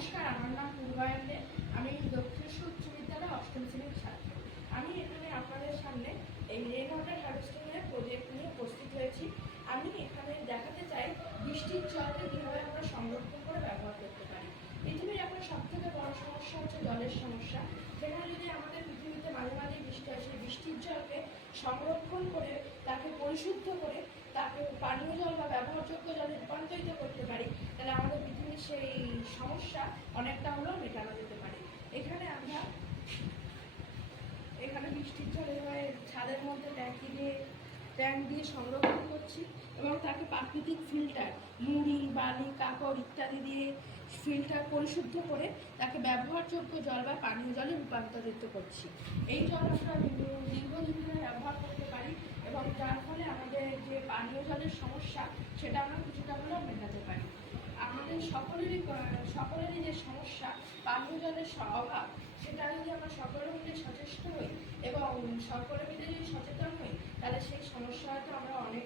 নমস্কার, আমার নাম পূর্বায়ন দে। আমি দক্ষিণেশ্বর উচ্চ বিদ্যালয়ে অষ্টম শ্রেণীর ছাত্র। আমি এখানে আপনাদের সামনে এই রেন ওয়াটার হারভেস্টিংয়ের প্রজেক্ট নিয়ে উপস্থিত হয়েছি। আমি এখানে দেখাতে চাই বৃষ্টির জলকে কীভাবে আমরা সংরক্ষণ করে ব্যবহার করতে পারি। পৃথিবীর এখন সবথেকে বড় সমস্যা হচ্ছে জলের সমস্যা। সেখানে যদি আমাদের পৃথিবীতে মাঝে মাঝে বৃষ্টি হয়, সেই বৃষ্টির জলকে সংরক্ষণ করে তাকে পরিশুদ্ধ করে তাকে পানীয় জল বা ব্যবহারযোগ্য জলে রূপান্তরিত করতে পারি, তাহলে আমাদের পৃথিবীর সেই সমস্যা অনেকটা হলেও মেটানো যেতে পারে। এখানে বৃষ্টির জল এভাবে ছাদের মধ্যে ট্যাঙ্ক দিয়ে সংরক্ষণ করছি এবং তাকে প্রাকৃতিক ফিল্টার, মুড়ি, বালি, কাপড় ইত্যাদি দিয়ে ফিল্টার পরিশুদ্ধ করে তাকে ব্যবহারযোগ্য জল বা পানীয় জলে রূপান্তরিত করছি। এই জল আমরা দীর্ঘদিন ধরে ব্যবহার করতে পারি এবং যার ফলে আমাদের যে পানীয় জলের সমস্যা সেটা আমরা কিছুটা হলেও মেটাতে পারি। আমাদের সকলেরই যে সমস্যা পানীয় জলের অভাব, সেটা যদি আমরা সকলে মিলে সচেষ্ট হই এবং সকলে মিলে যদি সচেতন হই, তাহলে সেই সমস্যা হয়তো আমরা অনেক